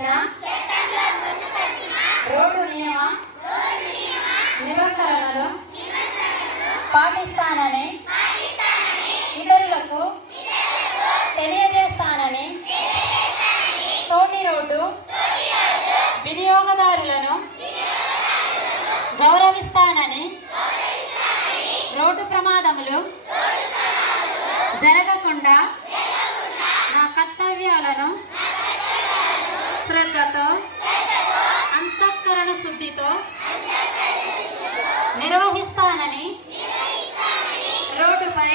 పొందుపరిచిన రోడ్డు నియమ నిబంధనలను పాటిస్తానని ఇతరులకు తెలియజేస్తానని తోటి రోడ్డు వినియోగదారులను గౌరవిస్తానని రోడ్డు ప్రమాదములు జరగకుండా నా కర్తవ్యాలను శ్రద్ధతో అంతఃకరణ శుద్ధితో నిర్వహిస్తానని రోడ్డుపై